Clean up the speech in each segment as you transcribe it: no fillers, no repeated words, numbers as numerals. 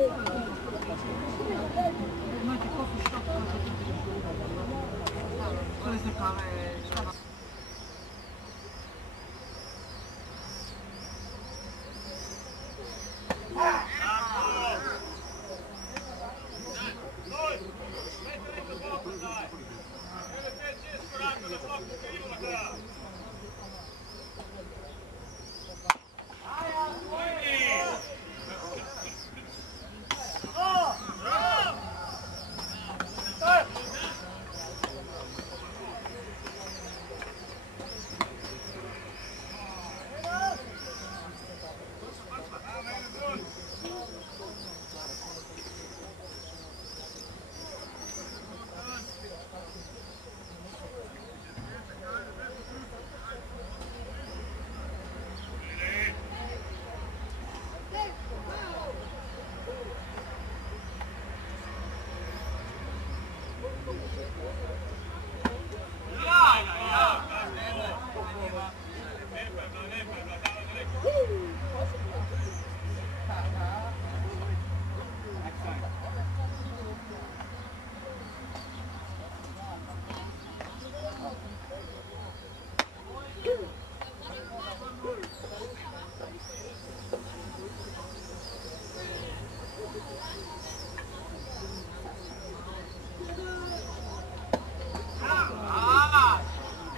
Imate coffee shop, koje se kave.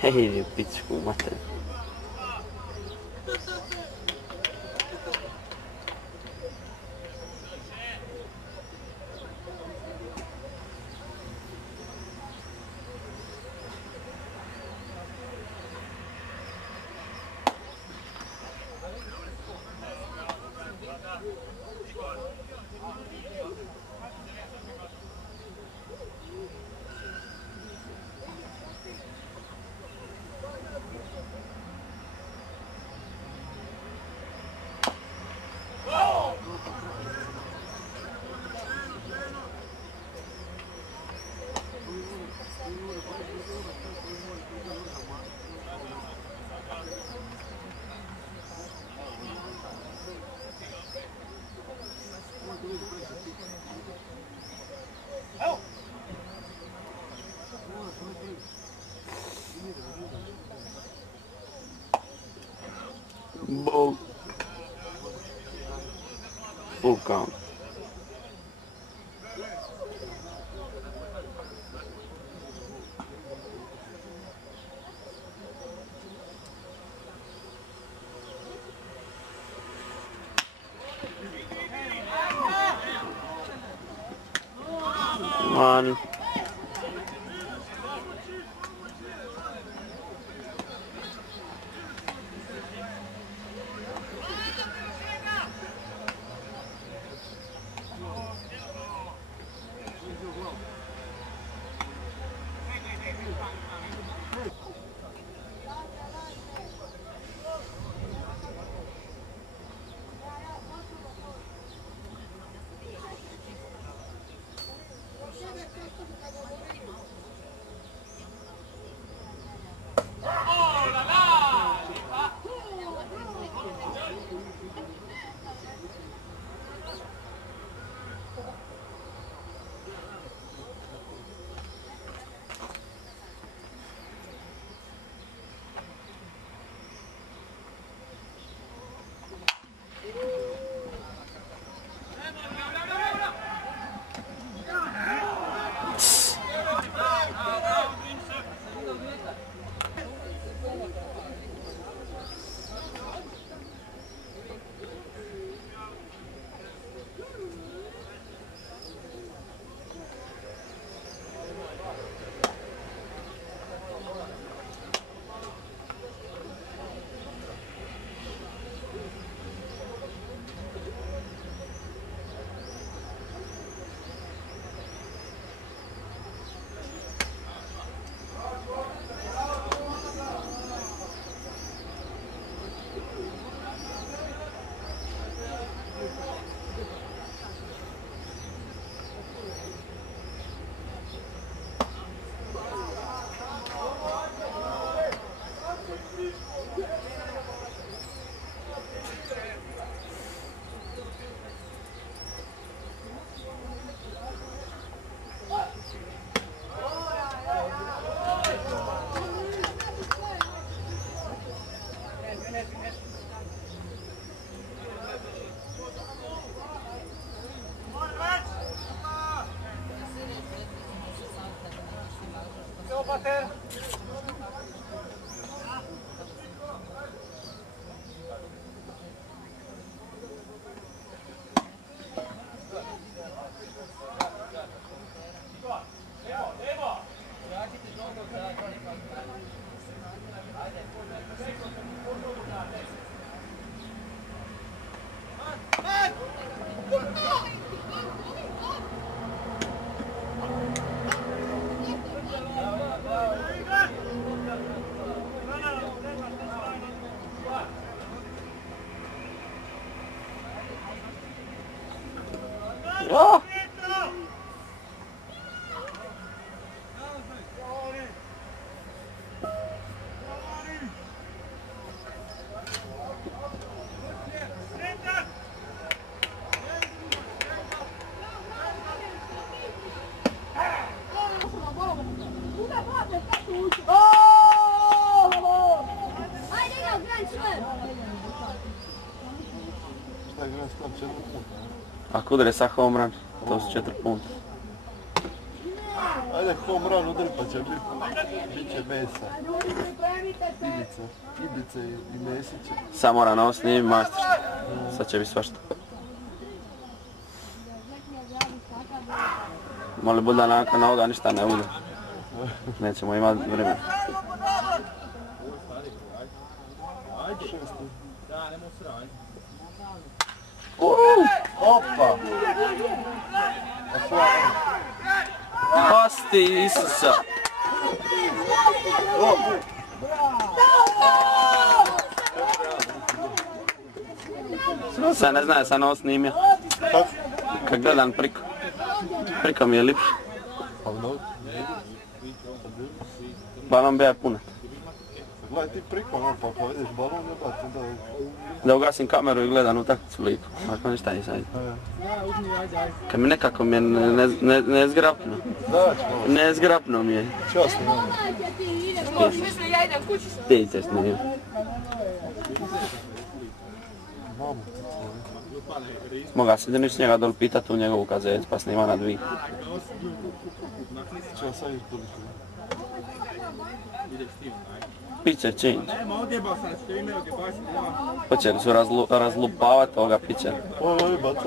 Hej, pičku, mater. Ball. Full count. One. Oh! Šta je igra skor 4 punta? Ako udare sa home run, to su 4 punta. Ajde home run udari pa će bit će mesa. Ibice i Mesića. Sad mora na ovo snimi majstorski. Sad će biti svašta. Moli bude nakon ovoga ništa ne bude. Nećemo imati vremena. Opa! Pasti Isusa! Sad ne znam, ja sam ovo snimio. Kad gledam priko. Priko mi je lipši. Balon bija punat. Gledaj ti priko, no, pa vidiš balon jebati, onda... Da ugasim kameru i gledam utakmicu liku. Ako ništa nisam vidio. Kad mi nekako mi je nezgrapno. Nezgrapno mi je. Časno, no. Ti ćeš snimio. Mamu ti tvoji. Moga se ideš njega doli pitat u njegovu kazetu pa snima na dvije. Čas sad izboliš. Piće change. Počeli su razlupavat ovoga pića. Oj, baca.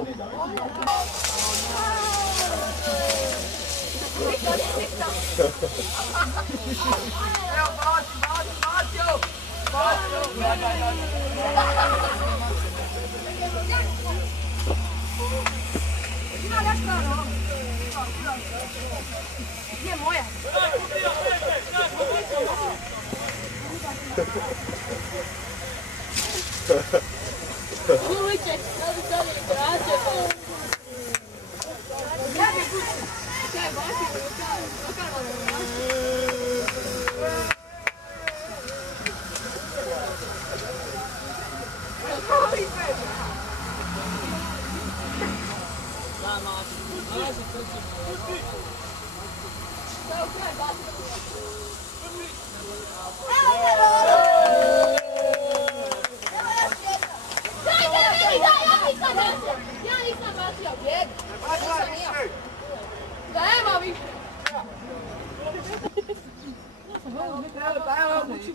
Gdje je moja? Uvijek, sad je igrače. Kaj, baki, ja nisam bacio bijeg. Da evo više. Ja sam gledala, evo, uči.